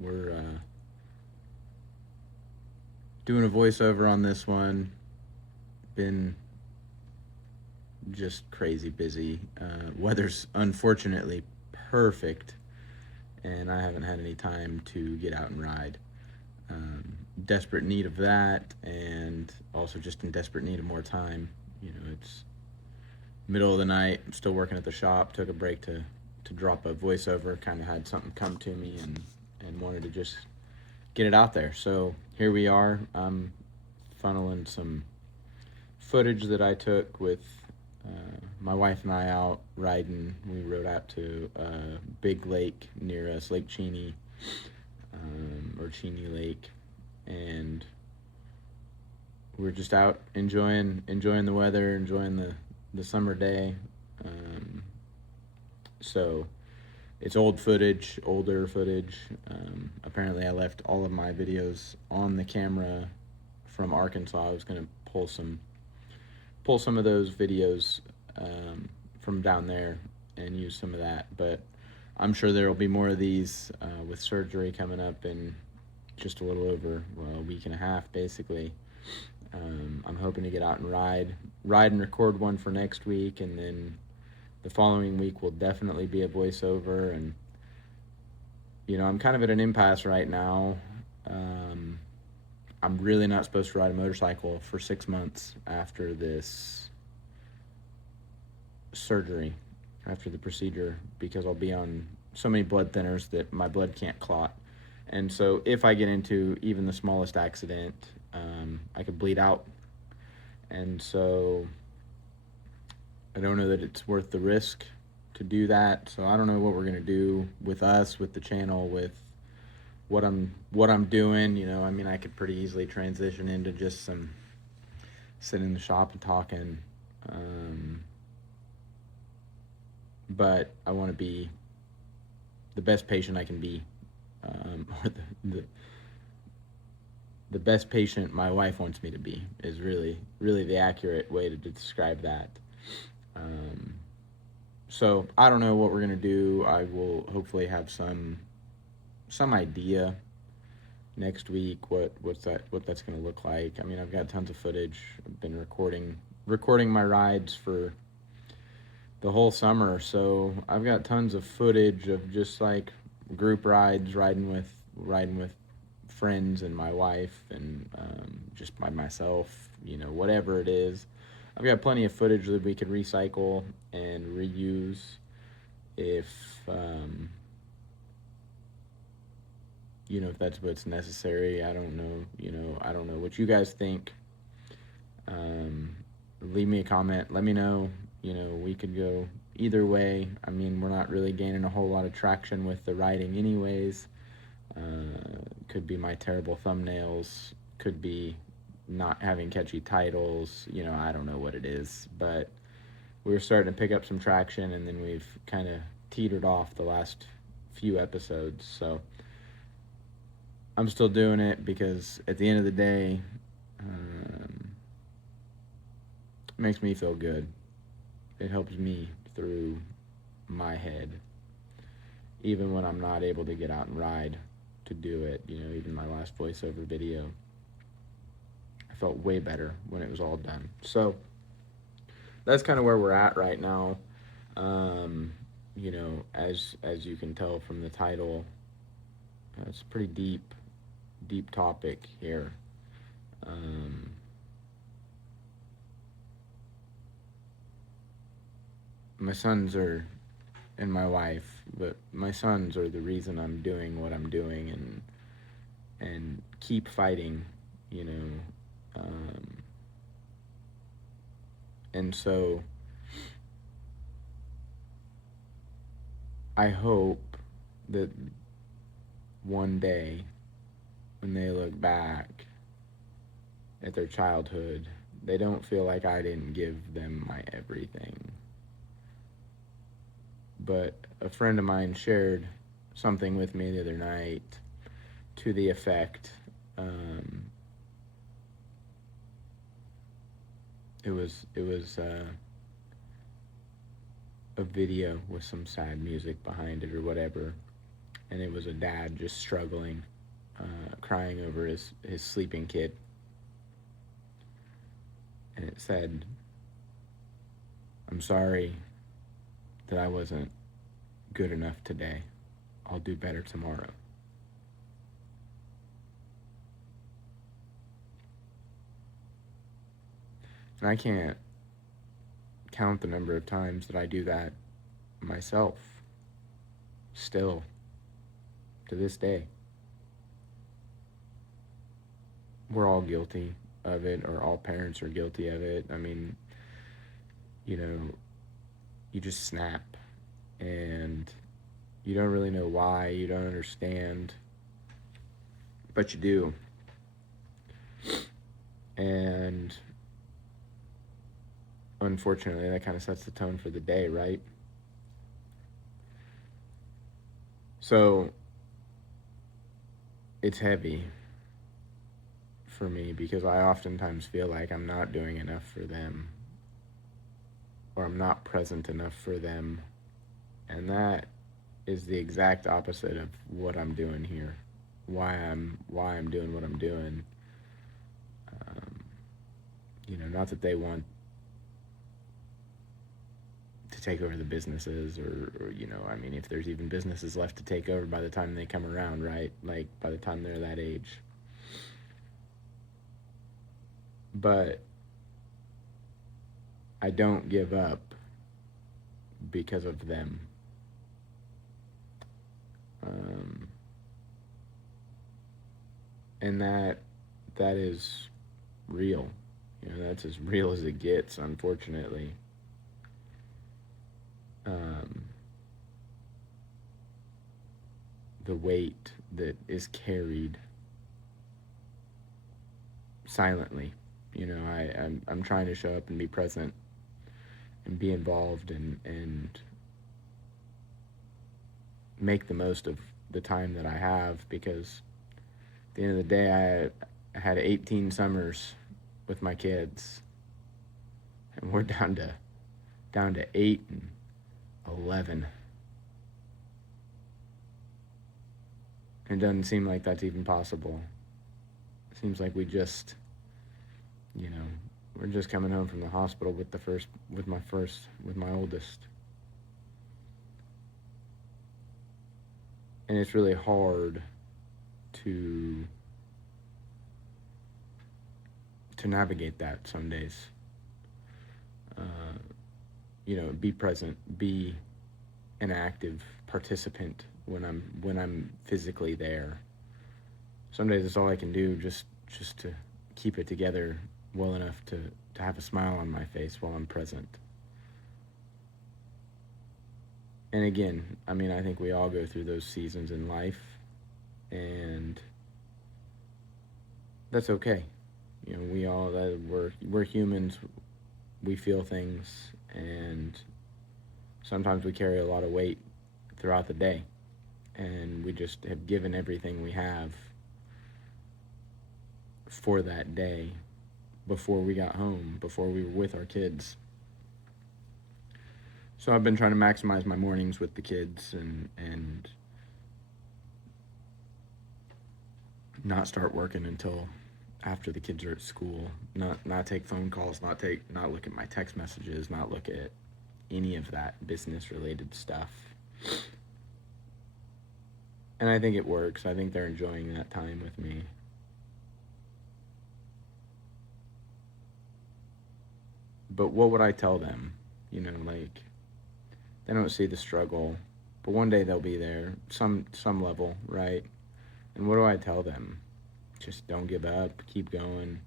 We're doing a voiceover on this one. Been just crazy busy. Weather's unfortunately perfect, and I haven't had any time to get out and ride. Desperate need of that, and also just in desperate need of more time. It's middle of the night. I'm still working at the shop. Took a break to drop a voiceover. Kind of had something come to me, and wanted to just get it out there. So here we are. I'm funneling some footage that I took with my wife and I out riding. We rode out to a big lake near us, Lake Cheney, or Cheney Lake, and we're just out enjoying the weather, enjoying the summer day. Um, so it's older footage. Apparently, I left all of my videos on the camera from Arkansas. I was gonna pull some of those videos from down there and use some of that. But I'm sure there will be more of these with surgery coming up in just a little over a week and a half, basically. I'm hoping to get out and ride and record one for next week, and then the following week will definitely be a voiceover. And I'm kind of at an impasse right now. I'm really not supposed to ride a motorcycle for 6 months after this surgery, after the procedure, because I'll be on so many blood thinners that my blood can't clot. And so if I get into even the smallest accident, I could bleed out. And so I don't know that it's worth the risk to do that. So I don't know what we're gonna do with us, with the channel, with what I'm doing. I mean, I could pretty easily transition into just some sitting in the shop and talking. But I want to be the best patient I can be, or the best patient my wife wants me to be is really the accurate way to describe that. So I don't know what we're gonna do. I will hopefully have some idea next week what that's gonna look like. I mean, I've got tons of footage. I've been recording my rides for the whole summer, so I've got tons of footage of just like group rides, riding with friends and my wife, and just by myself, whatever it is. I've got plenty of footage that we could recycle and reuse if if that's what's necessary. I don't know. I don't know what you guys think. Leave me a comment. Let me know. We could go either way. I mean, we're not really gaining a whole lot of traction with the writing anyways. Could be my terrible thumbnails. Could be not having catchy titles. I don't know what it is. But we're starting to pick up some traction, and then we've kind of teetered off the last few episodes. So I'm still doing it because at the end of the day, it makes me feel good. It helps me through my head, even when I'm not able to get out and ride to do it. Even my last voiceover video, I felt way better when it was all done. So that's kind of where we're at right now. As you can tell from the title, it's a pretty deep topic here. My sons are, and my wife, but my sons are the reason I'm doing what I'm doing, and keep fighting, and so I hope that one day when they look back at their childhood, they don't feel like I didn't give them my everything. But a friend of mine shared something with me the other night to the effect, it was a video with some sad music behind it or whatever, and it was a dad just struggling, crying over his sleeping kid. And it said, "I'm sorry that I wasn't good enough today. I'll do better tomorrow." And I can't count the number of times that I do that myself, still, to this day. We're all guilty of it, or all parents are guilty of it. I mean, you know, you just snap, and you don't really know why, you don't understand, but you do. And unfortunately, that kind of sets the tone for the day, right? So it's heavy for me because I oftentimes feel like I'm not doing enough for them, or I'm not present enough for them. And that is the exact opposite of what I'm doing here. Why I'm doing what I'm doing. Um, not that they want to take over the businesses, or I mean, if there's even businesses left to take over by the time they come around, right? Like by the time they're that age. But I don't give up because of them. And that is real. That's as real as it gets, unfortunately. The weight that is carried silently. I'm trying to show up and be present and be involved, and make the most of the time that I have, because at the end of the day, I had 18 summers with my kids, and we're down to 8 and 11. It doesn't seem like that's even possible. It seems like we're just coming home from the hospital with my oldest. And it's really hard to navigate that some days. Be present, be an active participant when I'm physically there. Some days it's all I can do, just to keep it together well enough to have a smile on my face while I'm present. And again, I mean, I think we all go through those seasons in life, and that's okay. We're humans. We feel things, and sometimes we carry a lot of weight throughout the day, and we just have given everything we have for that day before we got home, before we were with our kids. So I've been trying to maximize my mornings with the kids, and not start working until after the kids are at school. Not take phone calls, not look at my text messages, not look at any of that business related stuff. And I think it works. I think they're enjoying that time with me. But what would I tell them? Like, they don't see the struggle, but one day they'll be there, some level, right? And what do I tell them? Just don't give up, keep going.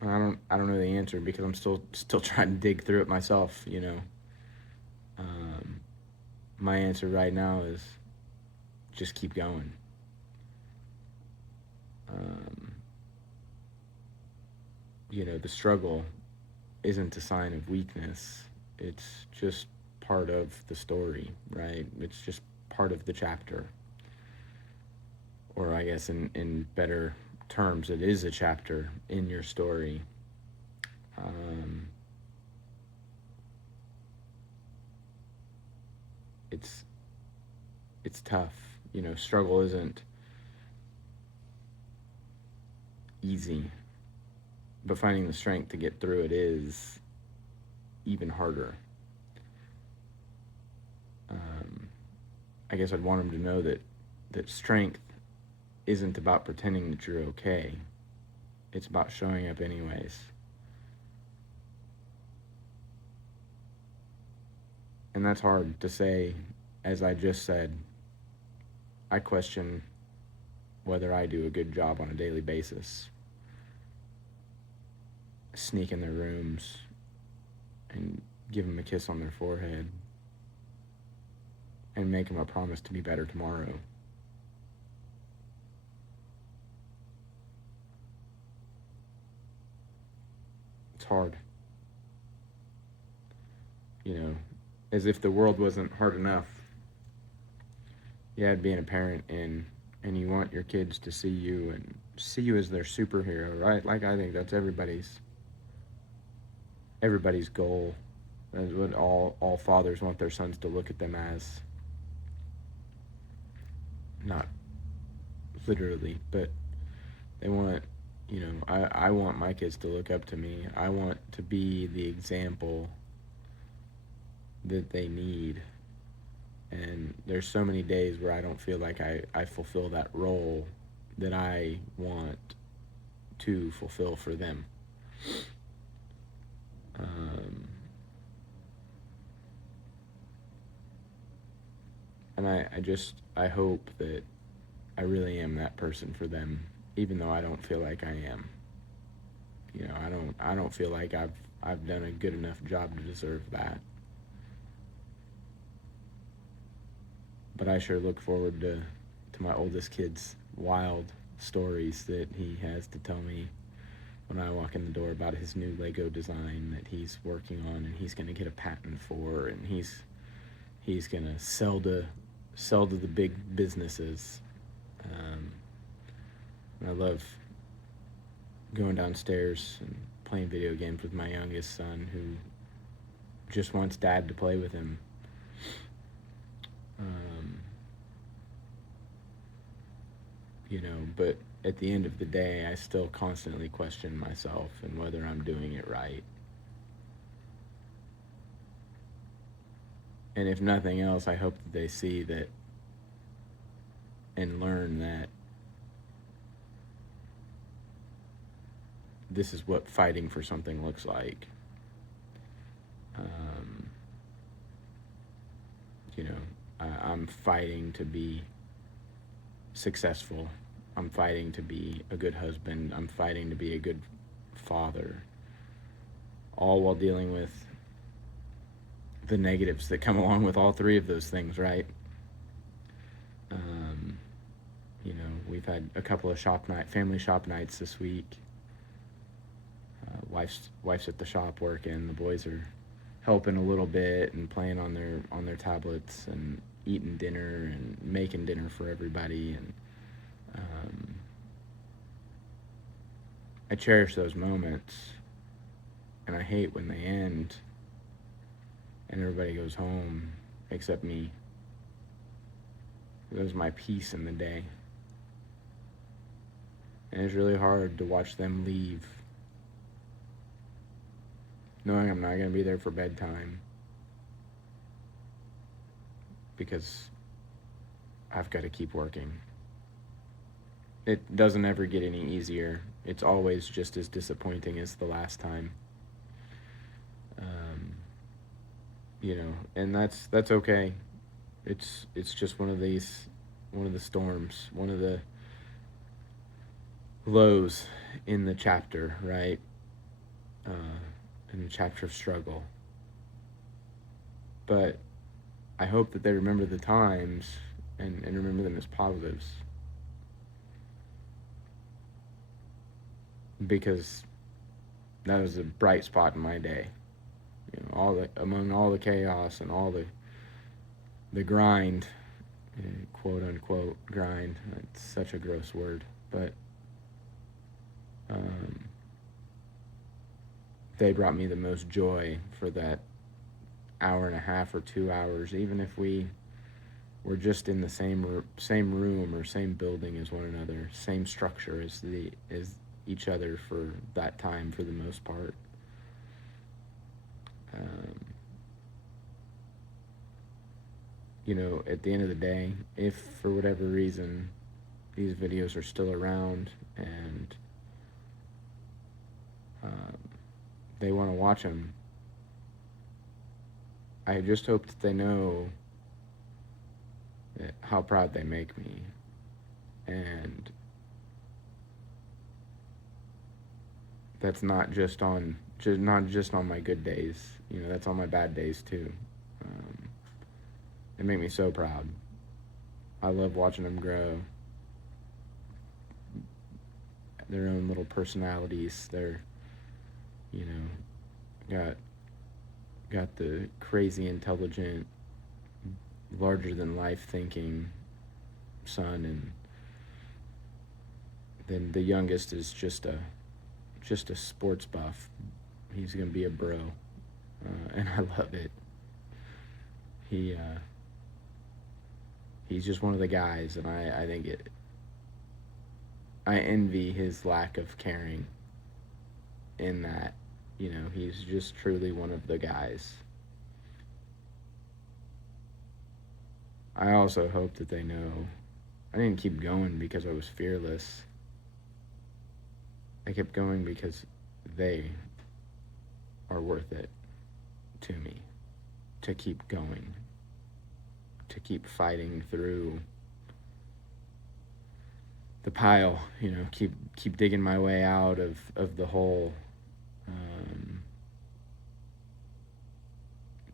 I don't know the answer, because I'm still trying to dig through it myself. My answer right now is just keep going. The struggle isn't a sign of weakness. It's just part of the story, right? It's just part of the chapter. Or I guess in better terms, it is a chapter in your story. it's tough. Struggle isn't easy, but finding the strength to get through it is even harder. I guess I'd want him to know that strength isn't about pretending that you're okay. It's about showing up anyways. And that's hard to say. As I just said, I question whether I do a good job on a daily basis. Sneak in their rooms and give them a kiss on their forehead and make them a promise to be better tomorrow. It's hard. As if the world wasn't hard enough. Yeah, being a parent and you want your kids to see you and see you as their superhero, right? Like, I think that's everybody's goal. That's what all fathers want their sons to look at them as. Not literally, but they want, I want my kids to look up to me. I want to be the example that they need. And there's so many days where I don't feel like I fulfill that role that I want to fulfill for them. And I hope that I really am that person for them, even though I don't feel like I am. I don't feel like I've done a good enough job to deserve that. But I sure look forward to my oldest kid's wild stories that he has to tell me when I walk in the door about his new Lego design that he's working on and he's going to get a patent for, and he's going to sell to the big businesses. And I love going downstairs and playing video games with my youngest son, who just wants dad to play with him. But at the end of the day, I still constantly question myself and whether I'm doing it right. And if nothing else, I hope that they see that and learn that this is what fighting for something looks like. I'm fighting to be successful. I'm fighting to be a good husband. I'm fighting to be a good father. All while dealing with the negatives that come along with all three of those things, right? We've had a couple of family shop nights this week. Wife's at the shop working. The boys are helping a little bit and playing on their tablets and eating dinner and making dinner for everybody. And I cherish those moments, and I hate when they end and everybody goes home except me. It was my peace in the day. And it's really hard to watch them leave, knowing I'm not going to be there for bedtime, because I've got to keep working. It doesn't ever get any easier. It's always just as disappointing as the last time. And that's okay. It's just one of the storms, one of the lows in the chapter, right? In the chapter of struggle. But I hope that they remember the times and remember them as positives. Because that was a bright spot in my day. Among all the chaos and all the grind, quote unquote grind. That's such a gross word, but they brought me the most joy for that hour and a half or 2 hours. Even if we we're just in the same room or same building as one another, same structure as each other for that time for the most part. Um, at the end of the day, if for whatever reason these videos are still around and they want to watch them, I just hope that they know how proud they make me, and that's not just on my good days. That's on my bad days too. They make me so proud. I love watching them grow. Their own little personalities. They're, got the crazy intelligent, larger than life thinking son, and then the youngest is just a sports buff. He's gonna be a bro, and I love it. He's just one of the guys, and I think I envy his lack of caring in that, he's just truly one of the guys. I also hope that they know I didn't keep going because I was fearless. I kept going because they are worth it to me, to keep going, to keep fighting through the pile, keep digging my way out of the hole.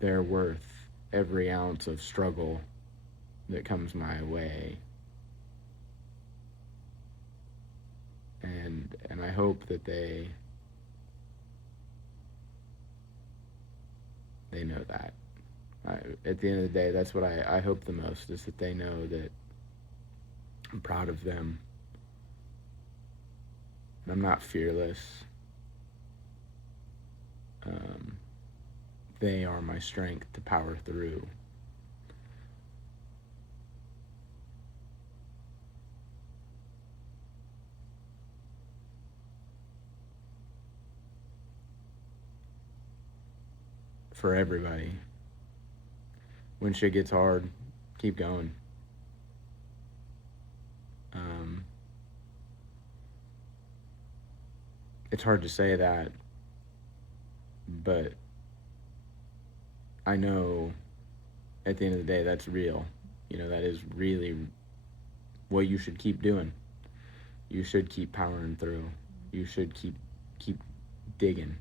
They're worth every ounce of struggle that comes my way. And I hope that they know that. At the end of the day, that's what I hope the most, is that they know that I'm proud of them. And I'm not fearless. They are my strength to power through. For everybody. When shit gets hard, keep going. It's hard to say that, but I know at the end of the day that's real. That is really what you should keep doing. You should keep powering through. You should keep digging.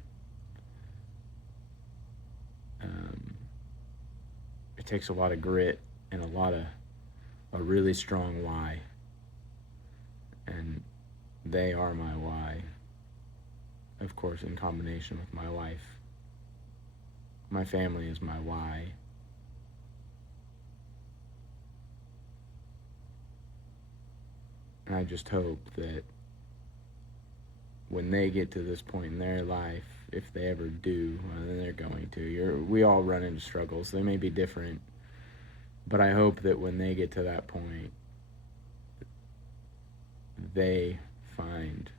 It takes a lot of grit and a really strong why. And they are my why. Of course, in combination with my wife. My family is my why. And I just hope that when they get to this point in their life, if they ever do, then they're going to. We all run into struggles. They may be different, but I hope that when they get to that point, they find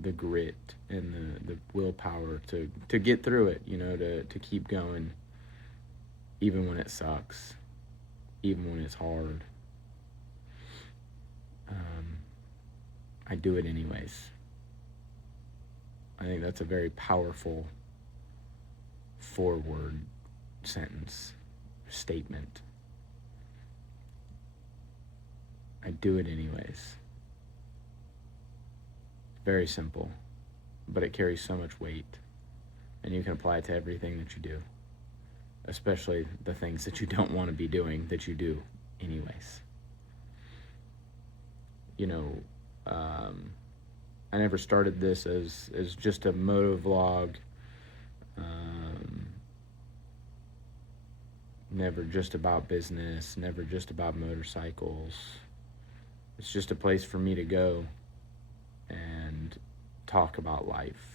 the grit and the willpower to get through it, to keep going, even when it sucks, even when it's hard. I do it anyways. I think that's a very powerful forward sentence, statement. I do it anyways. Very simple, but it carries so much weight, and you can apply it to everything that you do, especially the things that you don't want to be doing that you do anyways. I never started this as just a moto vlog, never just about business, never just about motorcycles. It's just a place for me to go and talk about life.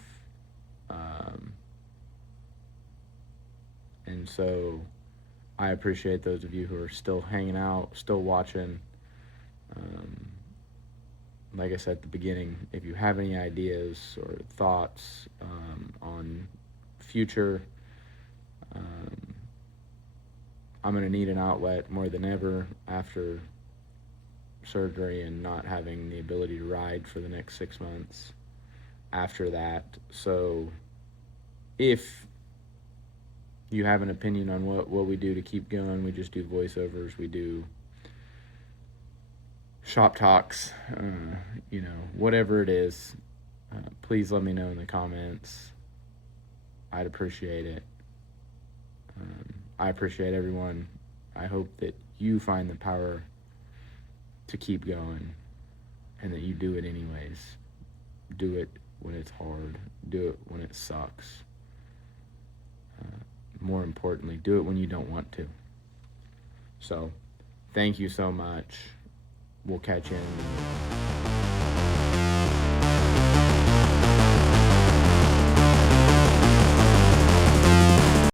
And so I appreciate those of you who are still hanging out, still watching. Um, like I said at the beginning, if you have any ideas or thoughts on future, um, I'm going to need an outlet more than ever after surgery and not having the ability to ride for the next 6 months after that. So if you have an opinion on what we do to keep going, we just do voiceovers, we do shop talks, whatever it is, please let me know in the comments. I'd appreciate it. I appreciate everyone. I hope that you find the power to keep going and that you do it anyways. Do it when it's hard. Do it when it sucks. More importantly, do it when you don't want to. So, thank you so much. We'll catch you in